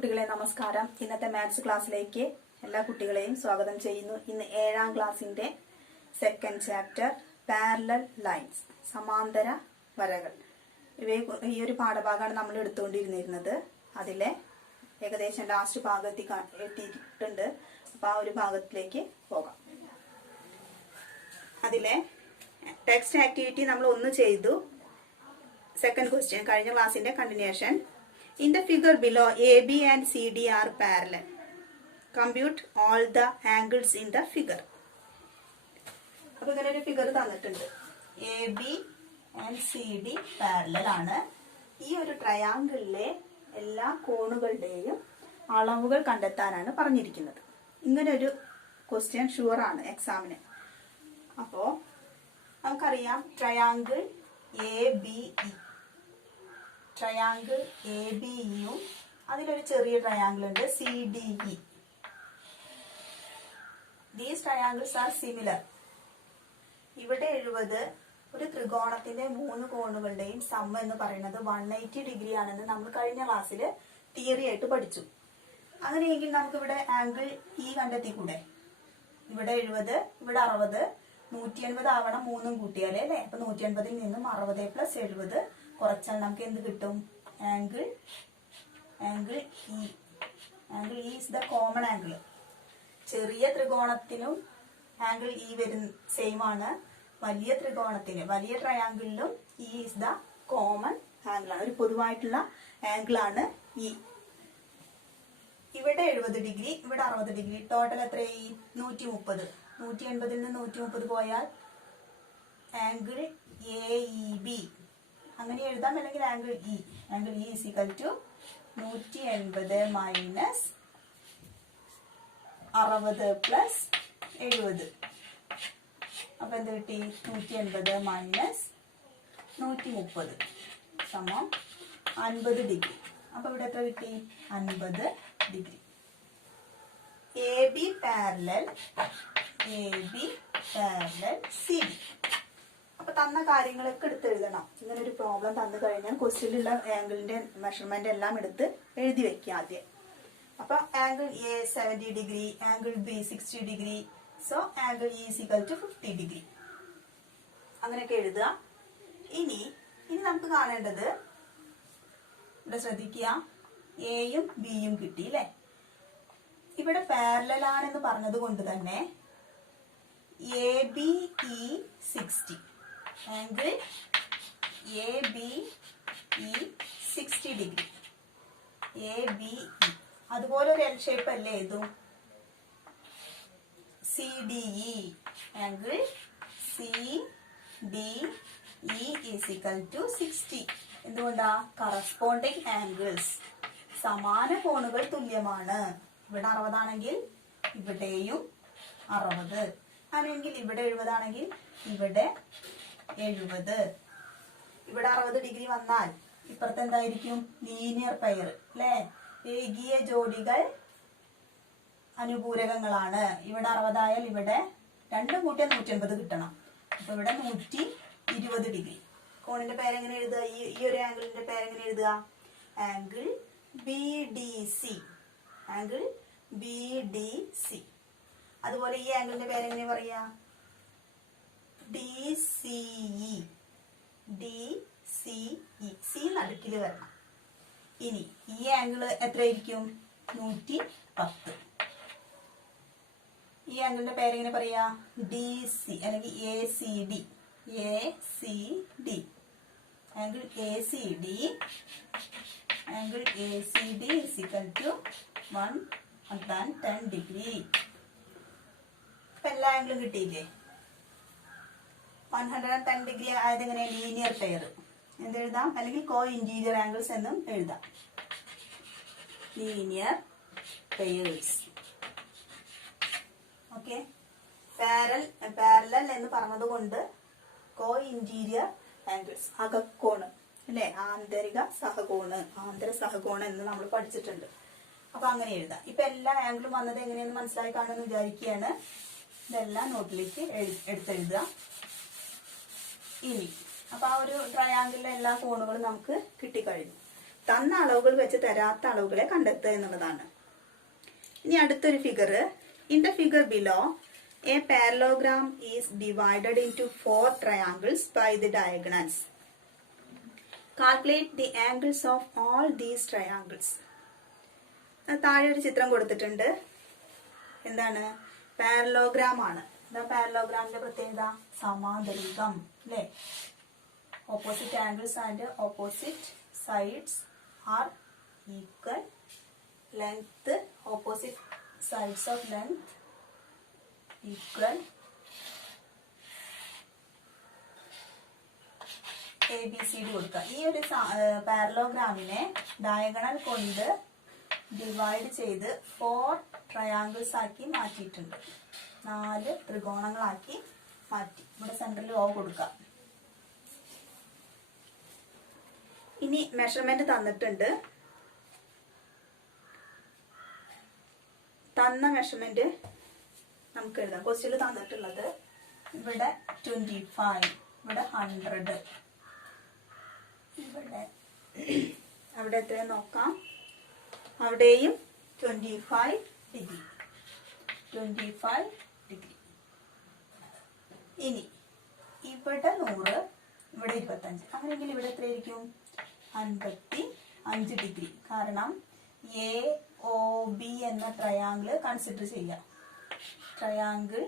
കുട്ടികളെ നമസ്കാരം. ഇന്നത്തെ മാത്സ് ക്ലാസ്സിലേക്ക് എല്ലാ കുട്ടികളെയും സ്വാഗതം ചെയ്യുന്നു. ഇന്ന് 7ാം ക്ലാസ്സിന്റെ സെക്കൻഡ് ചാപ്റ്റർ പാരലൽ ലൈൻസ്, സമാന്തര വരകൾ. ഈ ഒരു പാഠഭാഗമാണ് നമ്മൾ എടുത്തുകൊണ്ടിരുന്നിരുന്നത്. അതിലെ ഏകദേശം ലാസ്റ്റ് ഭാഗത്തിൽ എത്തിയിട്ടുണ്ട്. അപ്പൊ ആ ഒരു ഭാഗത്തിലേക്ക് പോകാം. അതിലെ ടെക്സ്റ്റ് ആക്ടിവിറ്റി നമ്മൾ ഒന്ന് ചെയ്തു. സെക്കൻഡ് ക്വസ്റ്റ്യൻ കഴിഞ്ഞ ക്ലാസ്സിന്റെ continuation. In the figure below, AB and CD are parallel. Compute all the angles in the figure. അപ്പോൾ ഇങ്ങനെ ഒരു ഫിഗർ തന്നിട്ടുണ്ട്. AB and CD പാരലൽ ആണ്. ഈ ഒരു ട്രയാങ്കിളിലെ എല്ലാ കോണുകളുടെയും അളവുകൾ കണ്ടെത്താനാണ് പറഞ്ഞിരിക്കുന്നത്. ഇങ്ങനെ ഒരു ക്വസ്റ്റ്യൻ ഷുവർ ആണ് എക്സാമിന്. അപ്പോൾ നമുക്കറിയാം ട്രയാങ്കിൾ ABE, ട്രയാങ്കിൾ ABEയും അതിലൊരു ചെറിയ ട്രയാങ്കിൾ ഉണ്ട് CDE. These triangles are similar. ഇവിടെ 70 ഒരു ത്രികോണത്തിന്റെ 3 കോണുകളുടെയും സം എന്ന് പറയുന്നത് 180 ഡിഗ്രി ആണെന്ന് നമ്മൾ കഴിഞ്ഞ ക്ലാസ്സിൽ തിയറി ആയിട്ട് പഠിച്ചു. അങ്ങനെയെങ്കിൽ നമുക്ക് ഇവിടെ ആംഗിൾ E കണ്ടെത്തിക്കൂടെ? ഇവിടെ 70, ഇവിടെ 60, 180 ആവണം 3ഉം കൂട്ടിയാലേ അല്ലെ? അപ്പൊ 180ൽ നിന്നും 60 + 70 കുറച്ചാൽ നമുക്ക് എന്ത് കിട്ടും? Angle E. Angle E is the common angle. ചെറിയ ത്രികോണത്തിനും ആംഗിൾ E വരും സെയിം ആണ്. വലിയ ത്രികോണത്തിന്, വലിയ ട്രയാങ്കിളിലും E is the common angle ആണ്, ഒരു പൊതുവായിട്ടുള്ള ആംഗിൾ ആണ് E. ഇവിടെ 70 ഡിഗ്രി, ഇവിടെ 60 ഡിഗ്രി, ടോട്ടൽ എത്രയായി? 130. 180ൽ നിന്ന് 130 പോയാൽ ആംഗിൾ AEB അങ്ങനെ എഴുതാം. അല്ലെങ്കിൽ ആംഗിൾ E. Angle E = 180 - 60 + 70. അപ്പൊ എന്ത് കിട്ടി? 180 - 130 = 50 ഡിഗ്രി. അപ്പൊ ഇവിടെ എത്ര കിട്ടി? 50 ഡിഗ്രി. AB parallel CD. അപ്പൊ തന്ന കാര്യങ്ങളൊക്കെ എടുത്ത് എഴുതണം. ഇങ്ങനെ ഒരു പ്രോബ്ലം തന്നു കഴിഞ്ഞാൽ ക്വസ്റ്റ്യനിലുള്ള ആംഗിളിന്റെ മെഷർമെന്റ് എല്ലാം എടുത്ത് എഴുതി വെക്കുക ആദ്യം. അപ്പൊ angle A 70 degree, angle B 60 degree, so angle E = 50 degree. അങ്ങനെയൊക്കെ എഴുതുക. ഇനി നമുക്ക് കാണേണ്ടത്, ഇവിടെ ശ്രദ്ധിക്കുക, Aയും Bയും കിട്ടി അല്ലെ? ഇവിടെ പാരലൽ ആണെന്ന് പറഞ്ഞത് കൊണ്ട് തന്നെ ABE 60, angle ABE 60 degree. ABE അതുപോലെ ഒരു എൽ ഷേപ്പ് അല്ലേ ഇതും? CDE, angle CDE = 60. എന്തുകൊണ്ടാ? കറസ്പോണ്ടിങ് ആംഗിൾസ്, സമാന കോണുകൾ തുല്യമാണ്. ഇവിടെ 60 ആണെങ്കിൽ ഇവിടെയും 60, അങ്ങനെയെങ്കിൽ ഇവിടെ 70 ആണെങ്കിൽ ഇവിടെ 70. ഇവിടെ 60 ഡിഗ്രി വന്നാൽ ഇപ്പുറത്ത് എന്തായിരിക്കും? ലീനിയർ പെയർ അല്ലെ? രേഖീയ ജോഡികൾ അനുപൂരകങ്ങളാണ്. ഇവിടെ 60 ആയാൽ ഇവിടെ 2 കൂട്ടിയാൽ 180 കിട്ടണം. അപ്പൊ ഇവിടെ 120 ഡിഗ്രി. കോണിന്റെ പേരെങ്ങനെ എഴുതുക? ഈ ഒരു ആംഗിളിന്റെ പേരെങ്ങനെ എഴുതുക? Angle BDC, angle BDC. അതുപോലെ ഈ ആംഗിളിന്റെ പേരെങ്ങനെ പറയാ? DCE, C നടുക്കില് വരണം. ഇനി ഈ ആംഗിൾ എത്രയായിരിക്കും? 110. ഈ ആംഗിളിന്റെ പേരെങ്ങനെ പറയാ? DC അല്ലെങ്കിൽ ACD, ആംഗിൾ ACD = 110 ഡിഗ്രി. എല്ലാ ആംഗിളും കിട്ടിയില്ലേ? 110 ഡിഗ്രി ആയത് എങ്ങനെ? ലീനിയർ പെയർ എന്തെഴുതാം? അല്ലെങ്കിൽ കോ ഇന്റീരിയർ ആംഗിൾസ് എന്നും എഴുതാം. Linear pairs. ഓക്കെ. പാരലൽ എന്ന് പറഞ്ഞത് കൊണ്ട് കോ ഇന്റീരിയർ ആംഗിൾസ്, അകക്കോണ് അല്ലെ? ആന്തര സഹകോണ് എന്ന് നമ്മൾ പഠിച്ചിട്ടുണ്ട്. അപ്പൊ അങ്ങനെ എഴുതാം. ഇപ്പൊ എല്ലാ ആംഗിളും വന്നത് എങ്ങനെയെന്ന് മനസ്സിലായി കാണുമെന്ന് വിചാരിക്കുകയാണ്. ഇതെല്ലാം നോട്ടിലേക്ക് എടുത്തെഴുതുക. ഇനി അപ്പൊ ആ ഒരു ട്രയാങ്കിളിലെ എല്ലാ കോണുകളും നമുക്ക് കിട്ടിക്കഴിഞ്ഞു. തന്ന അളവുകൾ വെച്ച് തരാത്ത അളവുകളെ കണ്ടെത്തുക എന്നുള്ളതാണ്. ഇനി അടുത്തൊരു figure. In the figure below A parallelogram is divided into 4 triangles by the diagonals. Calculate the angles of all these triangles. താഴെ ഒരു ചിത്രം കൊടുത്തിട്ടുണ്ട്. എന്താണ്? പാരലോഗ്രാം ആണ്. എന്താ പാരലോഗ്രാമിന്റെ പ്രത്യേകത? സമാന്തരികം അല്ലേ? Opposite angles and opposite sides are equal. Length, opposite sides of length equal. ABCD കൊടുക്കുക. ഈ ഒരു പാരലോഗ്രാമിനെ ഡയഗണൽ കൊണ്ട് ഡിവൈഡ് ചെയ്ത് 4 ട്രയാങ്കിൾസ് ആക്കി മാറ്റിയിട്ടുണ്ട്. 4 ത്രികോണങ്ങളാക്കി മാറ്റി. ഇവിടെ സെന്ററിൽ O കൊടുക്കുക. ഇനി മെഷർമെന്റ് തന്നിട്ടുണ്ട്. തന്ന മെഷർമെന്റ് നമുക്ക് എഴുതാം. ക്വസ്റ്റ്യനിൽ തന്നിട്ടുള്ളത് ഇവിടെ 25, ഇവിടെ 100, ഇവിടെ അവിടെ എത്രയും നോക്കാം. അവിടെയും 25 ഡിഗ്രി. ഇനി ഇവിടെ 100, ഇവിടെ 25. അങ്ങനെയെങ്കിൽ ഇവിടെ എത്രയായിരിക്കും? 55 ഡിഗ്രി. കാരണം AOB എന്ന ട്രയാങ്കിൾ കൺസിഡർ ചെയ്യാം. ട്രയാങ്കിൾ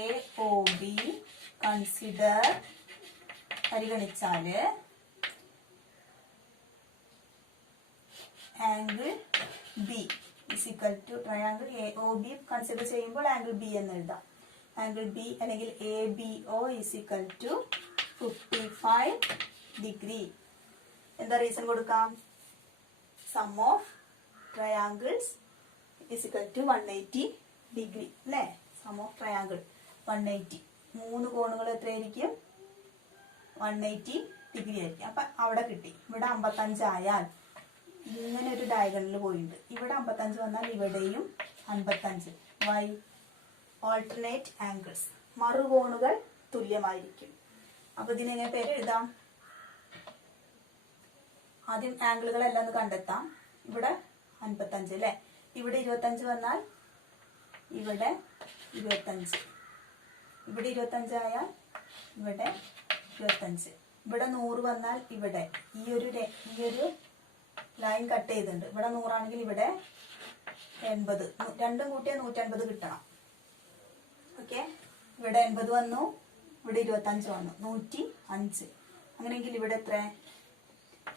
AOB കൺസിഡർ പരിഗണിച്ചാല് angle B is equal to triangle AOB consider ചെയ്യുമ്പോൾ ആംഗിൾ ബി എന്ന് എഴുതാം. ആംഗിൾ ബി അല്ലെങ്കിൽ ABO is equal to 55 degree. എന്താ റീസൺ കൊടുക്കാം? Sum of triangles is equal to 180 degree അല്ലേ? Sum of triangle 180. 3 കോണുകൾ എത്രയായിരിക്കും? 180 ഡിഗ്രി ആയിരിക്കും. അപ്പൊ അവിടെ കിട്ടി. ഇവിടെ 55 ആയാൽ ഇങ്ങനെ ഒരു ഡയഗണലിൽ പോയിട്ടുണ്ട്. ഇവിടെ 55 വന്നാൽ ഇവിടെയും 55. വൈ? Alternate angles. മറുകോണുകൾ തുല്യമായിരിക്കും. അപ്പൊ ഇതിനെങ്ങനെ പേര് എഴുതാം? ആദ്യം ആംഗിളുകളെല്ലാം ഒന്ന് കണ്ടെത്താം. ഇവിടെ 55 അല്ലെ? ഇവിടെ 25 വന്നാൽ ഇവിടെ 25. ഇവിടെ 25 ആയാൽ ഇവിടെ 25. ഇവിടെ 100 വന്നാൽ ഇവിടെ ഈ ഒരു ലൈൻ കട്ട് ചെയ്തിട്ടുണ്ട്. ഇവിടെ 100 ആണെങ്കിൽ ഇവിടെ 80. രണ്ടും കൂട്ടിയാൽ 150 കിട്ടണം. ഓക്കെ. ഇവിടെ 80 വന്നു, ഇവിടെ 25 വന്നു, 105. അങ്ങനെയെങ്കിൽ ഇവിടെ എത്ര?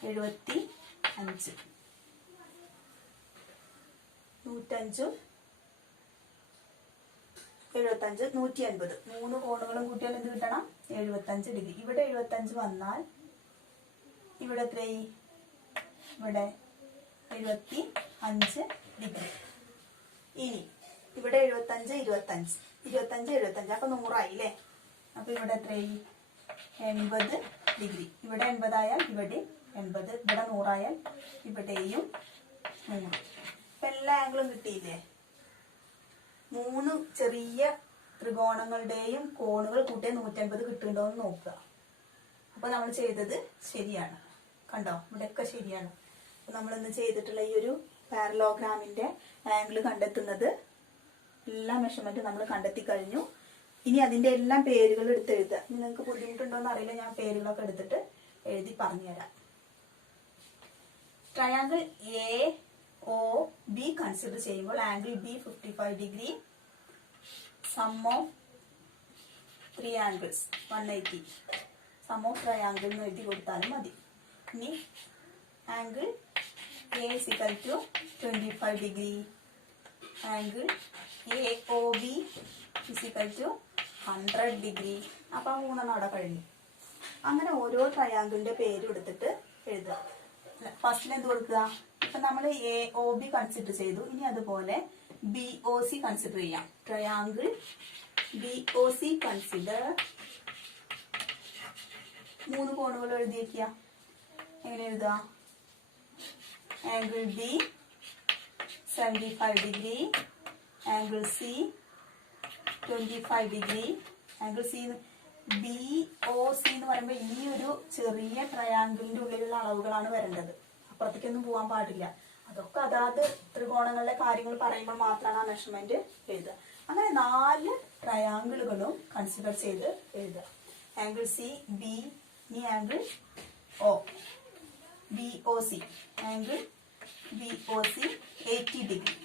75. 105 75 180. 3 കോണുകളും കൂട്ടിയാൽ എന്ത് കിട്ടണം? 75 ഡിഗ്രി. ഇവിടെ 75 വന്നാൽ ഇവിടെ എത്രയായി? ഇവിടെ 75 ഡിഗ്രി. ഇനി ഇവിടെ 75 25 അപ്പൊ 100 ആയി അല്ലേ? അപ്പൊ ഇവിടെ എത്രയായി? 80 ഡിഗ്രി. ഇവിടെ 80 ആയാൽ ഇവിടെ 80. ഇവിടെ 100 ആയാൽ ഇവിടെയും 100. ഇപ്പൊ എല്ലാ ആംഗിളും കിട്ടിയില്ലേ? 3 ചെറിയ ത്രികോണങ്ങളുടെയും കോണുകൾ കൂട്ടിയ 150 കിട്ടുന്നുണ്ടോ എന്ന് നോക്കുക. അപ്പൊ നമ്മൾ ചെയ്തത് ശരിയാണ്. കണ്ടോ? ഇവിടെയൊക്കെ ശരിയാണ്. അപ്പൊ നമ്മൾ ഇന്ന് ചെയ്തിട്ടുള്ള ഈ ഒരു പാരലോഗ്രാമിന്റെ ആംഗിൾ കണ്ടെത്തുന്നത് എല്ലാ മെഷർമെന്റും നമ്മൾ കണ്ടെത്തി കഴിഞ്ഞു. ഇനി അതിന്റെ എല്ലാം പേരുകൾ എടുത്ത് എഴുതുക. നിങ്ങൾക്ക് ബുദ്ധിമുട്ടുണ്ടോന്ന് അറിയില്ല, ഞാൻ പേരുകളൊക്കെ എടുത്തിട്ട് എഴുതി പറഞ്ഞുതരാം. ട്രയാങ്കിൾ AOB കൺസിഡർ ചെയ്യുമ്പോൾ ആംഗിൾ B 55 ഡിഗ്രി. Sum of 3 angles 180. Sum of triangle എന്ന് എഴുതി കൊടുത്താലും മതി. ഇനി angle A is equal to 25 ഡിഗ്രി. Angle AOB is equal to 100 ഡിഗ്രി. അപ്പൊ 3 അവിടെ കഴിഞ്ഞു. അങ്ങനെ ഓരോ ട്രയാങ്കിളിന്റെ പേര് എടുത്തിട്ട് എഴുതുക. ഫസ്റ്റിൽ എന്ത് കൊടുക്കുക? ഇപ്പൊ നമ്മൾ AOB കൺസിഡർ ചെയ്തു. ഇനി അതുപോലെ BOC കൺസിഡർ ചെയ്യാം. Triangle BOC consider. 3 കോണുകൾ എഴുതി വയ്ക്കുക. എങ്ങനെ എഴുതുക? Angle B 75 degree. Angle C 25 ഡിഗ്രി. ആംഗിൾ C BOC എന്ന് പറയുമ്പോൾ ഈ ഒരു ചെറിയ ട്രയാങ്കിളിന്റെ ഉള്ളിലുള്ള അളവുകളാണ് വരേണ്ടത്. അപ്പുറത്തേക്കൊന്നും പോകാൻ പാടില്ല. അതൊക്കെ അതാത് ത്രികോണങ്ങളിലെ കാര്യങ്ങൾ പറയുമ്പോൾ മാത്രമാണ് ആ മെഷർമെന്റ് എഴുതുക. അങ്ങനെ 4 ട്രയാങ്കിളുകളും കൺസിഡർ ചെയ്ത് എഴുതുക. ആംഗിൾ സി, ബി, ഇനി angle O, BOC, angle BOC 80 degree.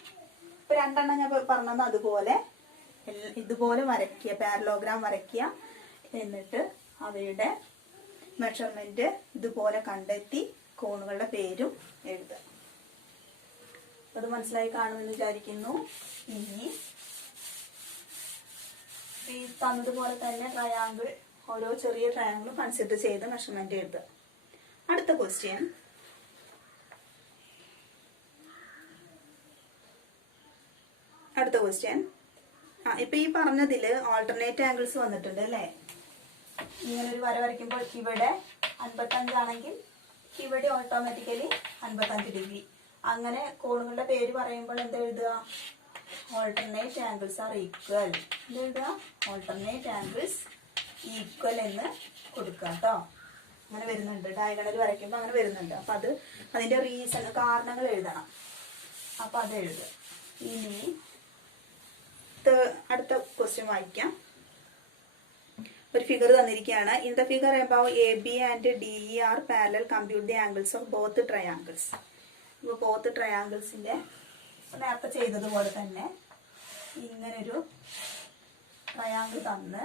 ഇപ്പൊ 2 ഞാൻ പറഞ്ഞത് അതുപോലെ ഇതുപോലെ വരയ്ക്കുക, പാരലോഗ്രാം വരയ്ക്കുക. എന്നിട്ട് അവയുടെ മെഷർമെന്റ് ഇതുപോലെ കണ്ടെത്തി കോണുകളുടെ പേരും എഴുതുക. അത് മനസ്സിലായി കാണുമെന്ന് വിചാരിക്കുന്നു. ഇനി ഈ തന്നതുപോലെ തന്നെ ട്രയാങ്കിൾ, ഓരോ ചെറിയ ട്രയാങ്കിളും കൺസിഡർ ചെയ്ത് മെഷർമെന്റ് എഴുതുക. അടുത്ത ക്വസ്റ്റ്യൻ, ഇപ്പൊ ഈ പറഞ്ഞതില് ആൾട്ടർനേറ്റ് ആംഗിൾസ് വന്നിട്ടുണ്ട് അല്ലേ? ഇങ്ങനെ ഒരു വര വരയ്ക്കുമ്പോൾ ഇവിടെ 55 ആണെങ്കിൽ ഇവിടെ ഓട്ടോമാറ്റിക്കലി 55 ഡിഗ്രി. അങ്ങനെ കോണുകളുടെ പേര് പറയുമ്പോൾ എന്താ എഴുതുക? Alternate angles are equal. എന്തെഴുതുക? ഓൾട്ടർനേറ്റ് ആംഗിൾസ് ഈക്വൽ എന്ന് കൊടുക്കുക കേട്ടോ. അങ്ങനെ വരുന്നുണ്ട്, ഡയഗണൽ വരയ്ക്കുമ്പോൾ അങ്ങനെ വരുന്നുണ്ട്. അപ്പൊ അത് അതിന്റെ റീസൺ, കാരണങ്ങൾ എഴുതണം. അപ്പൊ അത് എഴുതുക. ഇനി അടുത്ത ക്വസ്റ്റ്യൻ വായിക്കാം. ഒരു ഫിഗർ തന്നിരിക്കുകയാണ്. In the figure above AB and DE are parallel, compute the angles of both triangles. ഇപ്പോൾ ബോത്ത് ട്രയാങ്കിൾസിന്റെ നേരത്തെ ചെയ്തതുപോലെ തന്നെ ഇങ്ങനൊരു ട്രയാങ്കിൾ തന്ന്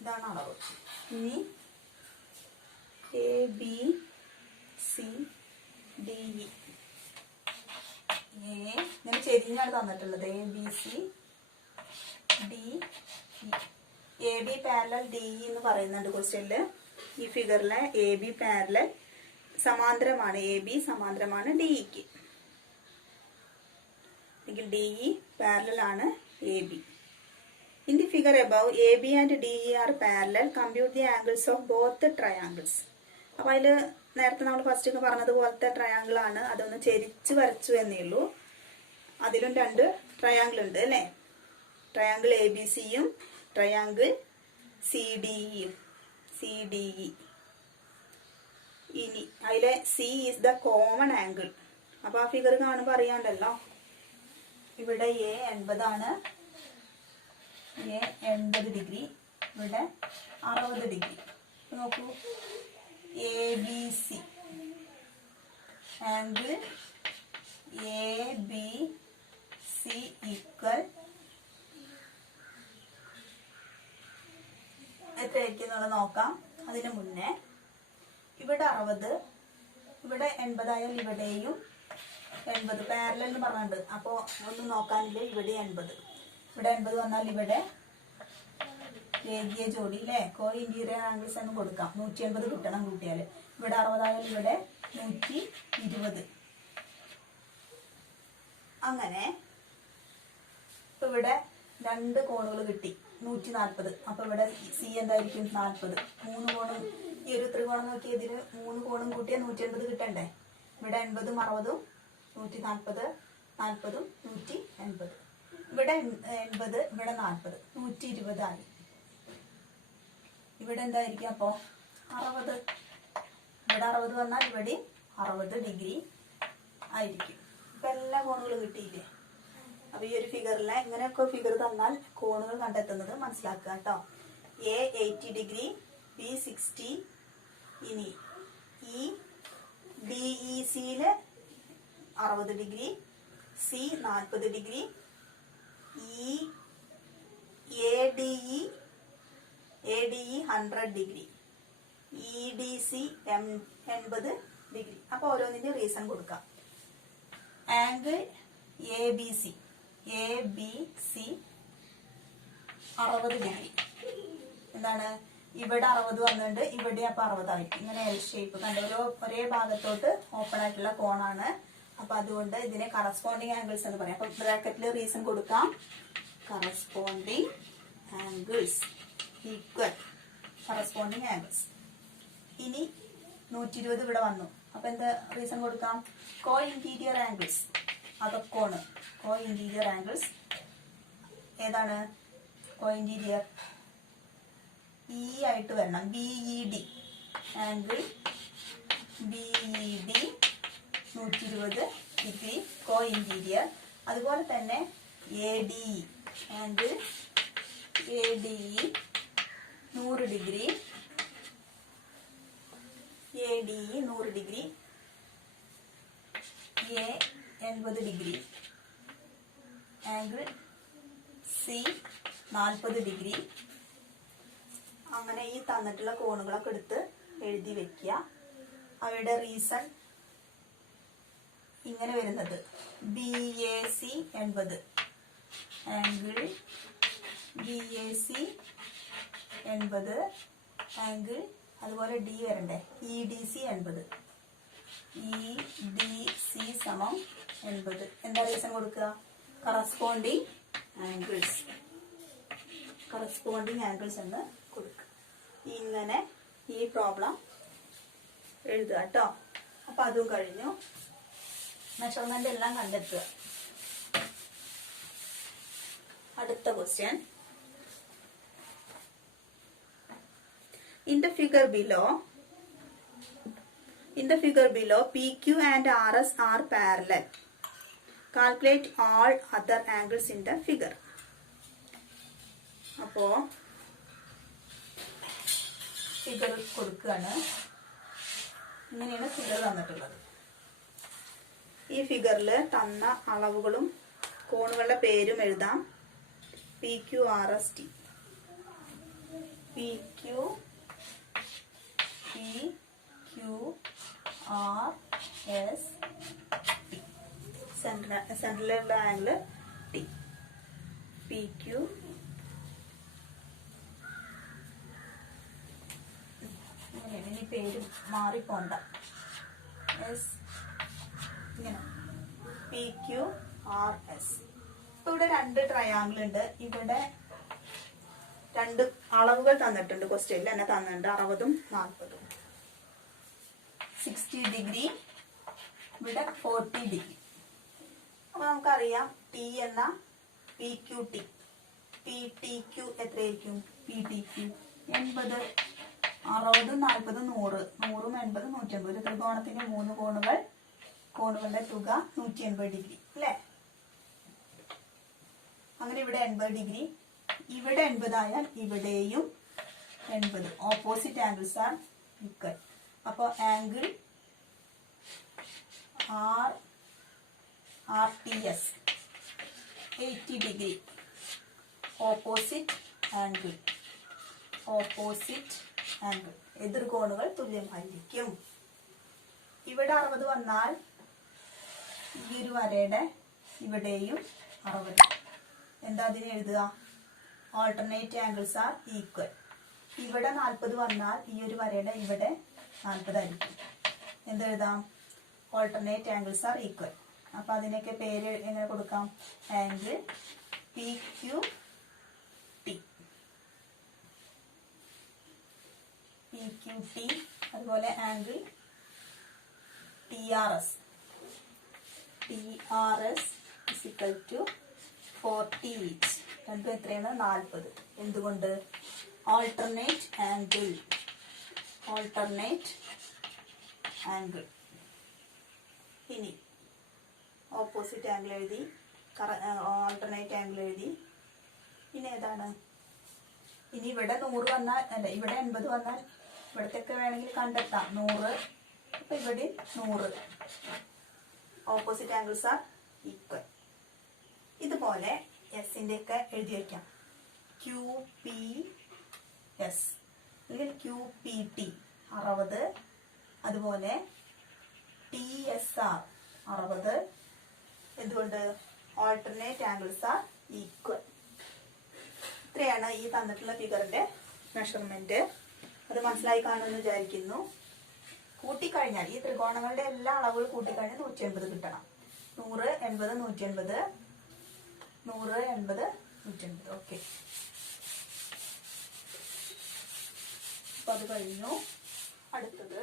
ഇതാണ് അളവ്. ഇനി ABCDE ഇങ്ങനെ ചെരിഞ്ഞാണ് തന്നിട്ടുള്ളത്. ABCDE, AB പാരലൽ DE എന്ന് പറയുന്നുണ്ട് ക്വസ്റ്റ്യനില്. ഈ ഫിഗറിലെ AB പാരലൽ സമാന്തരമാണ്, AB സമാന്തരമാണ് DEക്ക്, അല്ലെങ്കിൽ DE പാരലൽ ആണ് AB. In the figure above AB and DE are parallel, compute the angles of both triangles. അപ്പൊ അതില് നേരത്തെ നമ്മൾ ഫസ്റ്റ് ഒക്കെ പറഞ്ഞതുപോലത്തെ ട്രയാങ്കിൾ ആണ്, അതൊന്ന് ചെരിച്ച് വരച്ചു എന്നേ ഉള്ളൂ. അതിലും 2 ട്രയാങ്കിൾ ഉണ്ട് അല്ലേ? ട്രയാങ്കിൾ ABCയും ട്രയാങ്കിൾ CDEയും. ഇനി അതിലെ C is the common angle. അപ്പൊ ആ ഫിഗർ കാണുമ്പോൾ അറിയാണ്ടല്ലോ. ഇവിടെ A 80 ആണ്, A 80 ഡിഗ്രി, ഇവിടെ 60 ഡിഗ്രി. നോക്കൂ, ABC ആംഗിൾ ABC ഈക്വൽ എത്രയായിരിക്കും എന്നുള്ളത് നോക്കാം. അതിന് മുന്നേ ഇവിടെ 60, ഇവിടെ 80 ആയാൽ ഇവിടെയും 80 പാരലൽ എന്ന് പറഞ്ഞിട്ടുണ്ട്. അപ്പോൾ ഒന്നും നോക്കാനില്ല, ഇവിടെ 80. ഇവിടെ 80 വന്നാൽ ഇവിടെ രേഖീയ ജോഡി അല്ലേ? കോ ഇന്റീരിയർ ആംഗിൾസ് എന്ന് കൊടുക്കാം. 180 കിട്ടണം കൂട്ടിയാൽ. ഇവിടെ 60 ആയാൽ ഇവിടെ 120. അങ്ങനെ ഇപ്പൊ ഇവിടെ 2 കോണുകൾ കിട്ടി, 140. അപ്പൊ ഇവിടെ C എന്തായിരിക്കും? 40. 3 കോണും, ഈ ഒരു ത്രികോണം നോക്കി ഇതിന് 3 കോണും കൂട്ടിയാൽ 180 കിട്ടണ്ടേ? ഇവിടെ 80ഉം 60ഉം 140, 40ഉം 180. ഇവിടെ 80, ഇവിടെ 40, 120 ആയി. ഇവിടെ എന്തായിരിക്കും? അപ്പോ 60. ഇവിടെ 60 വന്നാൽ ഇവിടെ 60 ഡിഗ്രി ആയിരിക്കും. ഇപ്പൊ എല്ലാ കോണുകളും കിട്ടിയില്ലേ? അപ്പൊ ഈ ഒരു ഫിഗറിലെ ഇങ്ങനെയൊക്കെ ഫിഗർ തന്നാൽ കോണുകൾ കണ്ടെത്തുന്നത് മനസ്സിലാക്കുക കേട്ടോ. A 80 degree, B 60. ഇനി ഈ DECയില് 60 ഡിഗ്രി, C 40 ഡിഗ്രി, ഈ ADE 100 ഡിഗ്രി, EDC 80 ഡിഗ്രി. അപ്പൊ ഓരോന്നിന്റെ റീസൺ കൊടുക്കാം. Angle ABC 60 degree. എന്താണ്? ഇവിടെ 60 വന്നിട്ടുണ്ട്, ഇവിടെ അപ്പൊ 60 ആയിരിക്കും. ഇങ്ങനെ എൽ ഷേപ്പ് കണ്ട ഒരേ ഭാഗത്തോട്ട് ഓപ്പൺ ആയിട്ടുള്ള കോണാണ്. അപ്പൊ അതുകൊണ്ട് ഇതിനെ കറസ്പോണ്ടിങ് ആംഗിൾസ് എന്ന് പറയാം. അപ്പൊ ബ്രാക്കറ്റിൽ റീസൺ കൊടുക്കാം. Corresponding angles equal corresponding angles. ഇനി 120 ഇവിടെ വന്നു. അപ്പൊ എന്താ റീസൺ കൊടുക്കാം? കോ ഇന്റീരിയർ ആംഗിൾസ്. അതൊക്കെയാണ് കോ ഇന്റീരിയർ ആംഗിൾസ്. ഏതാണ് കോ ഇന്റീരിയർ? ഇ ആയിട്ട് വരണം. BED ആംഗിൾ BED 120 ഡിഗ്രി കോ ഇന്റീരിയർ. അതുപോലെ തന്നെ ADE angle ADE 100 degree. ADE 100 degree. A 80 degree. Angle C 40 degree. അങ്ങനെ ഈ തന്നിട്ടുള്ള കോണുകളൊക്കെ എടുത്ത് എഴുതി വെക്കുക. അവയുടെ റീസൺ ഇങ്ങനെ വരുന്നത് BAC 80 ആംഗിൾ BAC 80 ആംഗിൾ, അതുപോലെ D വരണ്ടേ, EDC 80. EDC സമം 80. എന്താ റീസൺ കൊടുക്കുക? കറസ്പോണ്ടിങ് ആംഗിൾസ് എന്ന് കൊടുക്കുക. ഇങ്ങനെ ഈ പ്രോബ്ലം എഴുതുക കേട്ടോ. അപ്പൊ അതും കഴിഞ്ഞു. മെഷർമെന്റ് എല്ലാം കണ്ടെത്തുക. അടുത്ത question. In the figure below, PQ and RS are parallel. Calculate all other angles in the figure. അപ്പോ ഫിഗർ കൊടുക്കുകയാണ്. ഇങ്ങനെയാണ് ഫിഗർ തന്നിട്ടുള്ളത്. ഈ ഫിഗറിൽ തന്ന അളവുകളും കോണുകളുടെ പേരും എഴുതാം. PQRST. PQRST. സെൻട്രലിലുള്ള ആംഗിൾ T. PQ ഇനി പേര് മാറിപ്പോണ്ട. ഇങ്ങനെ PQRS. ഇവിടെ 2 ട്രയാങ്കിൾ ഉണ്ട്. ഇവിടെ 2 അളവുകൾ തന്നിട്ടുണ്ട്. ക്വസ്റ്റ്യനിൽ തന്നെ തന്നിട്ടുണ്ട് 60ഉം 40ഉം. 60 ഡിഗ്രി, ഇവിടെ 40 ഡിഗ്രി. അപ്പൊ നമുക്കറിയാം T എന്ന PQT. PTQ എത്രയായിരിക്കും? PTQ 80. 60, 40, 100. 100ഉം 80, 180. ഒരു ത്രികോണത്തിന്റെ 3 കോണുകളുടെ തുക 180 ഡിഗ്രി അല്ലേ? അങ്ങനെ ഇവിടെ 80 ഡിഗ്രി. ഇവിടെ 80 ആയാൽ ഇവിടെയും 80. Opposite angles are equal. അപ്പോൾ angle RTS 80 degree. Opposite angle എതിർകോണുകൾ തുല്യമായിരിക്കും. ഇവിടെ 60 വന്നാൽ ഈ ഒരു വരയുടെ ഇവിടെയും 60. എന്താ അതിന് എഴുതുക? Alternate angles are equal. ഇവിടെ 40 വന്നാൽ ഈ ഒരു വരയുടെ ഇവിടെ 40 ആയിരിക്കും. എന്തെഴുതാം? Alternate angles are equal. അപ്പൊ അതിനൊക്കെ പേര് എങ്ങനെ കൊടുക്കാം? Angle PQT. അതുപോലെ angle TRS is equal to 40 each. രണ്ടും എത്രയാണ്? 40. എന്തുകൊണ്ട്? Alternate angle. ഇനി ഓപ്പോസിറ്റ് ആംഗിൾ എഴുതി, ഓൾട്ടർനേറ്റ് ആംഗിൾ എഴുതി. പിന്നെ ഏതാണ്? ഇനി ഇവിടെ 100 വന്നാൽ, അല്ല ഇവിടെ 80 വന്നാൽ ഇവിടത്തൊക്കെ വേണമെങ്കിൽ കണ്ടെത്താം. 100. അപ്പൊ ഇവിടെ 100. Opposite angles are equal. ഇതുപോലെ എസിന്റെ ഒക്കെ എഴുതി വയ്ക്കാം. QPS അല്ലെങ്കിൽ QPT 60. അതുപോലെ TSR 60. എന്തുകൊണ്ട്? Alternate angles are equal. ഇത്രയാണ് ഈ തന്നിട്ടുള്ള ഫിഗറിന്റെ മെഷർമെന്റ്. അത് മനസ്സിലായി കാണുമെന്ന് വിചാരിക്കുന്നു. കൂട്ടിക്കഴിഞ്ഞാൽ ഈ ത്രികോണങ്ങളുടെ എല്ലാ അളവുകളും കൂട്ടിക്കഴിഞ്ഞാൽ 180 കിട്ടണം. 100, 80, 180. 100, 80, 180. ഓക്കെ. അപ്പൊ അത് കഴിഞ്ഞു. അടുത്തത്